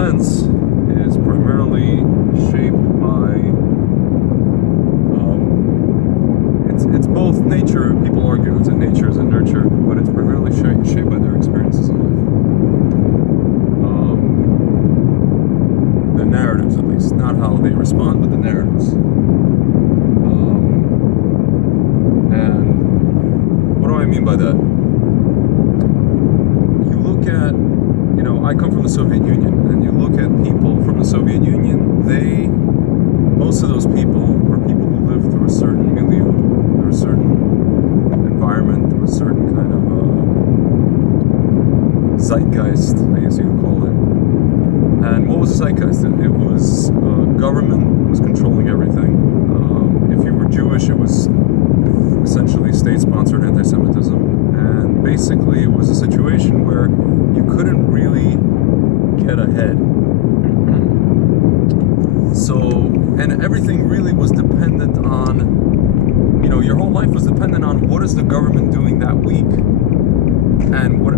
lens is primarily shaped by it's both nature. People argue it's nature is a nurture, but it's primarily shaped by their experiences in life. The narratives, at least, not how they respond, but the narratives. And what do I mean by that? You look at, I come from the Soviet Union, and you look at people from the Soviet Union, most of those people are people who live through a certain milieu, through a certain environment, through a certain kind of zeitgeist, I guess you could call it. And what was the zeitgeist? It was government was controlling everything. If you were Jewish, it was essentially state-sponsored anti-Semitism. And basically, it was a situation where you couldn't really get ahead. And everything really was dependent on, your whole life was dependent on what is the government doing that week. And what,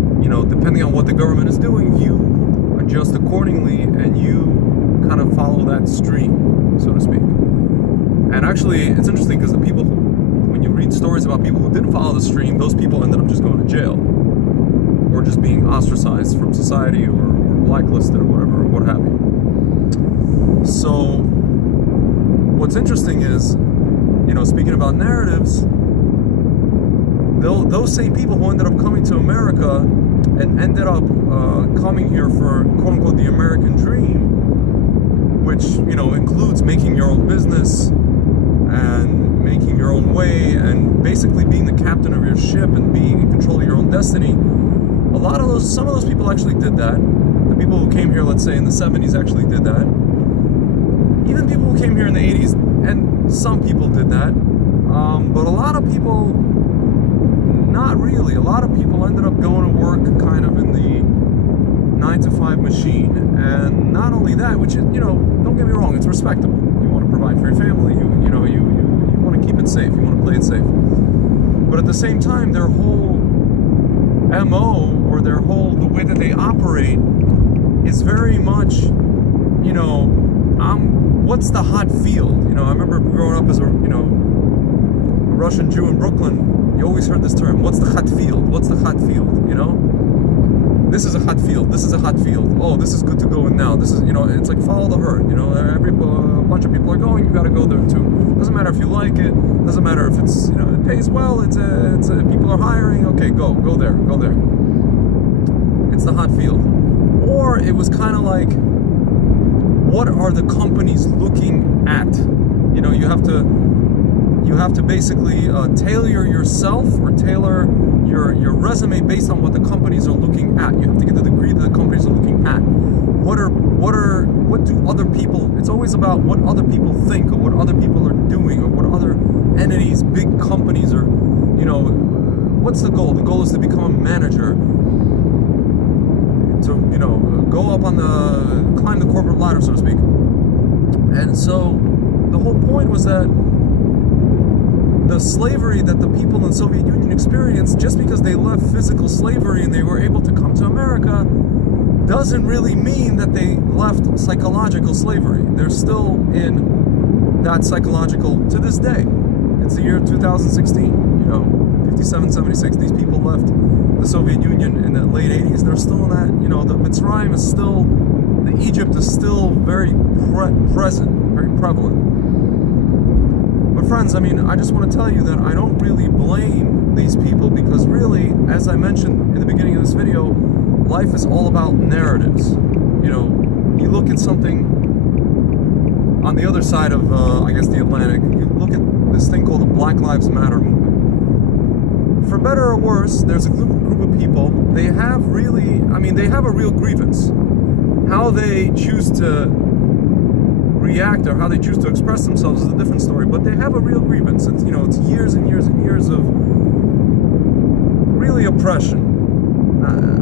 depending on what the government is doing, you adjust accordingly and you kind of follow that stream, so to speak. And actually, it's interesting because the people who, when you read stories about people who didn't follow the stream, those people ended up just going to jail or just being ostracized from society or blacklisted or whatever, or what have you. So what's interesting is, speaking about narratives, those same people who ended up coming to America and ended up coming here for quote-unquote the American dream, which, includes making your own business and making your own way and basically being the captain of your ship and being in control of your own destiny. Some of those people actually did that. The people who came here, let's say in the 70s, actually did that. Even people who came here in the 80s, and some people did that. But a lot of people, not really. A lot of people ended up going to work kind of in the 9-to-5 machine. And not only that, which is, don't get me wrong, it's respectable. You want to provide for your family. You want to keep it safe. You want to play it safe. But at the same time, their whole MO, or the way that they operate is very much, what's the hot field? I remember growing up as a Russian Jew in Brooklyn, you always heard this term, what's the hot field? What's the hot field, This is a hot field, this is a hot field. Oh, this is good to go in now. This is, it's like follow the herd, every bunch of people are going, you got to go there too. Doesn't matter if you like it, doesn't matter if it's, it pays well, people are hiring, okay, go there. It's the hot field. Or it was kind of like, what are the companies looking at? You have to basically tailor yourself or tailor your resume based on what the companies are looking at. You have to get the degree that the companies are looking at. What do other people? It's always about what other people think or what other people are doing or what other entities, big companies are. What's the goal? The goal is to become a manager. To go up climb the corporate ladder, so to speak. And so the whole point was that the slavery that the people in the Soviet Union experienced, just because they left physical slavery and they were able to come to America, doesn't really mean that they left psychological slavery. They're still in that psychological to this day. It's the year 2016, 57, 76. These people left the Soviet Union in the late 80s. They're still in that, the Mitzrayim is still, the Egypt is still very present, very prevalent. But friends, I just want to tell you that I don't really blame these people because really, as I mentioned in the beginning of this video, life is all about narratives. You look at something on the other side of, the Atlantic, you look at this thing called the Black Lives Matter movement. For better or worse, there's a group of people, they have a real grievance. How they choose to react or how they choose to express themselves is a different story, but they have a real grievance. It's, it's years and years and years of really oppression.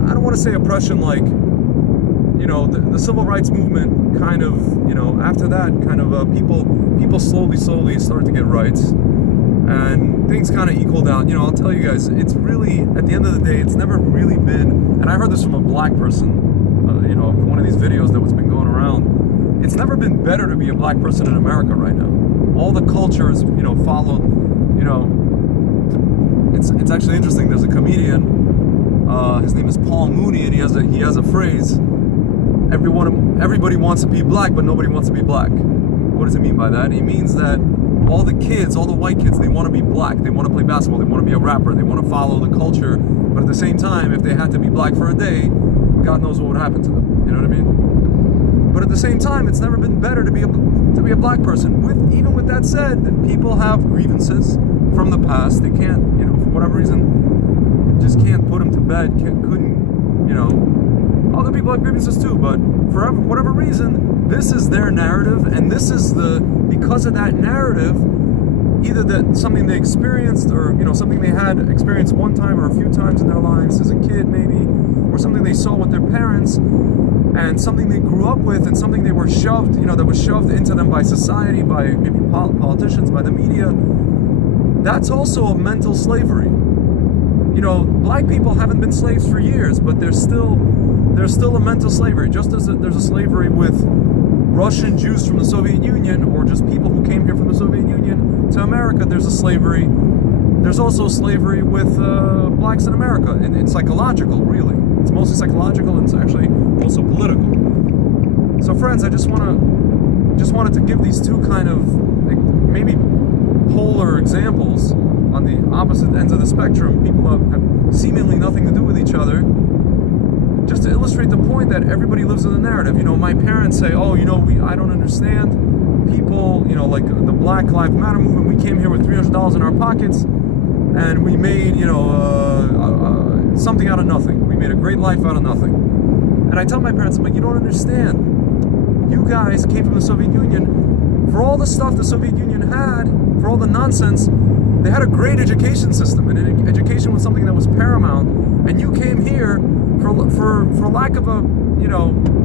I don't want to say oppression like, the civil rights movement kind of, after that kind of people slowly start to get rights. And things kind of equaled out. I'll tell you guys, it's really, at the end of the day, it's never really been, and I heard this from a black person, one of these videos that was been going it's never been better to be a black person in America right now. All the cultures, followed, it's actually interesting. There's a comedian, his name is Paul Mooney, and he has a phrase, everybody wants to be black, but nobody wants to be black. What does he mean by that? He means that all the white kids, they want to be black, they want to play basketball, they want to be a rapper, they want to follow the culture, but at the same time, if they had to be black for a day, God knows what would happen to them. You know what I mean? But at the same time, it's never been better to be a black person. Even with that said, people have grievances from the past. They can't, for whatever reason, just can't put them to bed. Other people have grievances too. But for whatever reason, this is their narrative, and this is because of that narrative, either that something they experienced, or something they had experienced one time or a few times in their lives as a kid, maybe, or something they saw with their parents, and something they grew up with, and something they were shoved, that was shoved into them by society, by maybe politicians, by the media. That's also a mental slavery. Black people haven't been slaves for years, but there's still a mental slavery. Just as there's a slavery with Russian Jews from the Soviet Union, or just people who came here from the Soviet Union to America, there's a slavery. There's also slavery with blacks in America, and it's psychological, really. It's mostly psychological, and it's actually also political. So, friends, I just wanted to give these two kind of maybe polar examples on the opposite ends of the spectrum. People have seemingly nothing to do with each other, just to illustrate the point that everybody lives in a narrative. My parents say, "Oh, I don't understand people. Like the Black Lives Matter movement. We came here with $300 in our pockets, and we made something out of nothing. We made a great life out of nothing." And I tell my parents, I'm like, "You don't understand. You guys came from the Soviet Union. For all the stuff the Soviet Union had, for all the nonsense, they had a great education system, and education was something that was paramount. And you came here for lack of a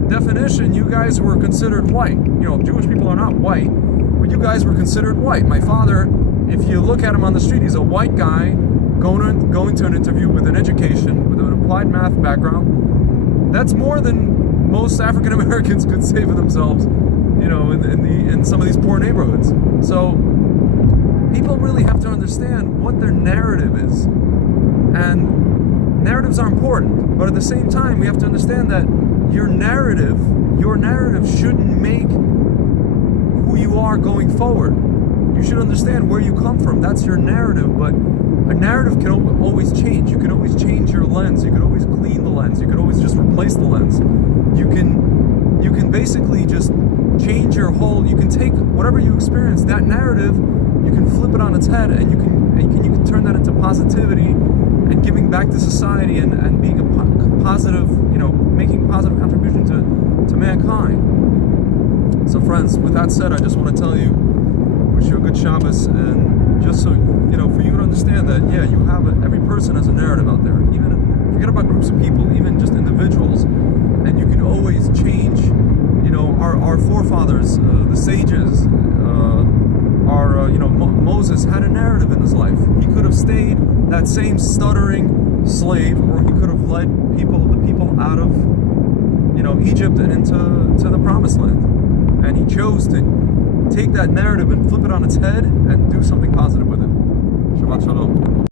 definition. You guys were considered white. Jewish people are not white, but you guys were considered white. My father, if you look at him on the street, he's a white guy going to an interview with an education, with an applied math background. That's more than most African Americans could say for themselves, in some of these poor neighborhoods. So people really have to understand what their narrative is, and narratives are important. But at the same time, we have to understand that your narrative shouldn't make who you are going forward. You should understand where you come from. That's your narrative, but a narrative can always change. You can always change your lens. You can always clean the lens. You can always just replace the lens. You can basically just change you can take whatever you experience, that narrative, you can flip it on its head, and you can turn that into positivity and giving back to society, and being a positive, making a positive contribution to mankind. So, friends, with that said, I just want to tell you, wish you a good Shabbos, and just so for you to understand that, you have every person has a narrative out there. Even forget about groups of people, even just individuals, and you can always change. Our forefathers, the sages, Moses had a narrative in his life. He could have stayed that same stuttering slave, or he could have led the people out of Egypt and into the promised land. And he chose to take that narrative and flip it on its head and do something positive with it. Shabbat Shalom.